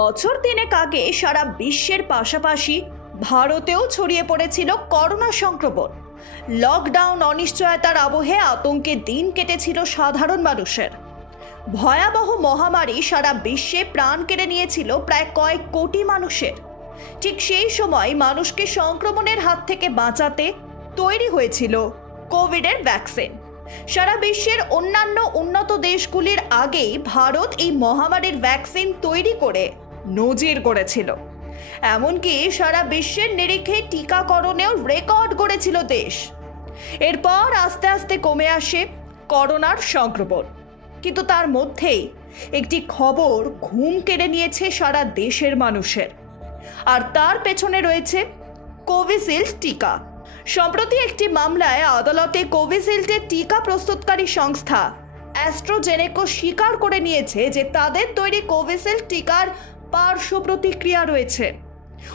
বছর তিনেক আগে সারা বিশ্বের পাশাপাশি ভারতেও ছড়িয়ে পড়েছিল করোনা সংক্রমণ। লকডাউন, অনিশ্চয়তার আবহে আতঙ্কে দিন কেটেছিল সাধারণ মানুষের। ভয়াবহ মহামারী সারা বিশ্বে প্রাণ কেড়ে নিয়েছিল প্রায় কয়েক কোটি মানুষের। ঠিক সেই সময় মানুষকে সংক্রমণের হাত থেকে বাঁচাতে তৈরি হয়েছিল কোভিডের ভ্যাকসিন। সারা বিশ্বের অন্যান্য উন্নত দেশগুলির আগেই ভারত এই মহামারীর ভ্যাকসিন তৈরি করে নজির গড়েছিল। এমনকি সারা বিশ্বের নিরিখে টিকাকরণেও রেকর্ড গড়েছিল দেশ। এরপর আস্তে আস্তে কমে আসে করোনার সংক্রমণ, কিন্তু তার মধ্যেই একটি খবর ঘুম কেড়ে নিয়েছে সারা দেশের মানুষের, আর তার পেছনে রয়েছে কোভিশিল্ড টিকা। সম্প্রতি একটি মামলায় আদালতে কোভিশিল্ডের টিকা প্রস্তুতকারী সংস্থা অ্যাস্ট্রাজেনেকা স্বীকার করে নিয়েছে যে তাদের তৈরি কোভিশিল্ড টিকার পার্শ্ব প্রতিক্রিয়া রয়েছে।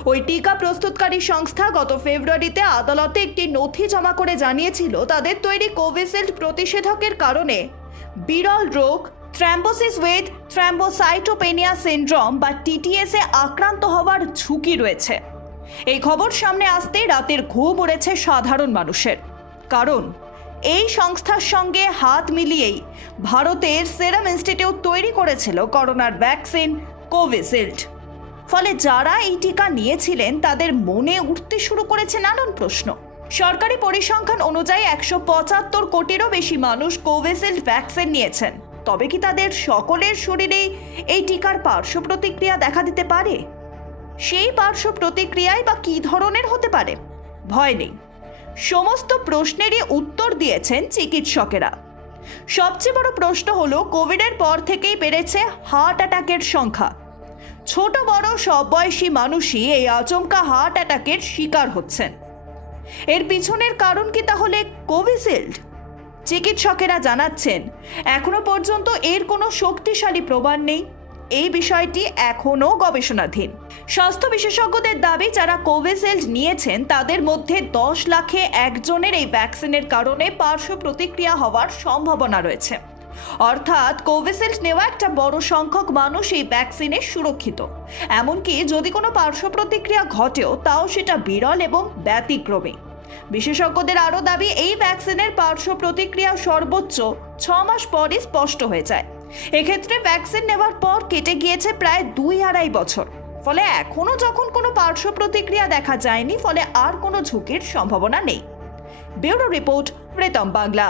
ওই টিকা প্রস্তুতকারী সংস্থা গত ফেব্রুয়ারিতে আদালতে একটি নথি জমা করে জানিয়েছিল তাদের তৈরি কোভিশিল্ড প্রতিষেধকের কারণে বিরল রোগ থ্রম্বোসিস উইথ থ্রম্বোসাইটোপেনিয়া সিনড্রোম বা টিটিএস-এ আক্রান্ত হওয়ার ঝুঁকি রয়েছে। এই খবর সামনে আসতেই রাতের ঘুম উড়েছে সাধারণ মানুষের, কারণ এই সংস্থার সঙ্গে হাত মিলিয়েই ভারতের সেরাম ইনস্টিটিউট তৈরি করেছিল করোনার ভ্যাকসিন কোভিশিল্ড। ফলে যারা এই টিকা নিয়েছিলেন তাদের মনে উঠতে শুরু করেছে নানান প্রশ্ন। সরকারি পরিসংখ্যান অনুযায়ী 175 কোটিরও বেশি মানুষ কোভিশিল্ড ভ্যাকসিন নিয়েছেন। তবে কি তাদের সকলের শরীরেই এই টিকার পার্শ্ব প্রতিক্রিয়া দেখা দিতে পারে? সেই পার্শ্ব প্রতিক্রিয়াই বা কী ধরনের হতে পারে? ভয় নেই, সমস্ত প্রশ্নেরই উত্তর দিয়েছেন চিকিৎসকেরা। সবচেয়ে বড় প্রশ্ন হলো, কোভিডের পর থেকেই বেড়েছে হার্ট অ্যাটাকের সংখ্যা। ছোট বড় সব বয়সী মানুষই এই আচমকা হার্ট অ্যাটাকের শিকার হচ্ছেন। এর পিছনের কারণ কি তাহলে কোভিশিল্ড? চিকিৎসকেরা জানাচ্ছেন এখনো পর্যন্ত এর কোনো শক্তিশালী প্রমাণ নেই। এই বিষয়টি এখনও গবেষণাধীন। স্বাস্থ্য বিশেষজ্ঞদের দাবি, যারা কোভিশিল্ড নিয়েছেন তাদের মধ্যে 10 লাখে একজনের এই ভ্যাকসিনের কারণে পার্শ্ব প্রতিক্রিয়া হওয়ার সম্ভাবনা রয়েছে। অর্থাৎ কোভিশিল্ড নেওয়া একটা বড় সংখ্যক মানুষ এই ভ্যাকসিনে সুরক্ষিত। এমনকি যদি কোনো পার্শ্ব প্রতিক্রিয়া ঘটেও তাও সেটা বিরল এবং ব্যতিক্রমী। বিশেষজ্ঞদের আরও দাবি, এই ভ্যাকসিনের পার্শ্ব প্রতিক্রিয়া সর্বোচ্চ 6 মাস পরই স্পষ্ট হয়ে যায়। এক্ষেত্রে ভ্যাকসিন নেওয়ার পর কেটে গিয়েছে প্রায় 2-2.5 বছর। ফলে এখনো যখন কোনো পার্শ্ব প্রতিক্রিয়া দেখা যায়নি, ফলে আর কোনো ঝুঁকির সম্ভাবনা নেই। Bureau report, Ritam Bangla.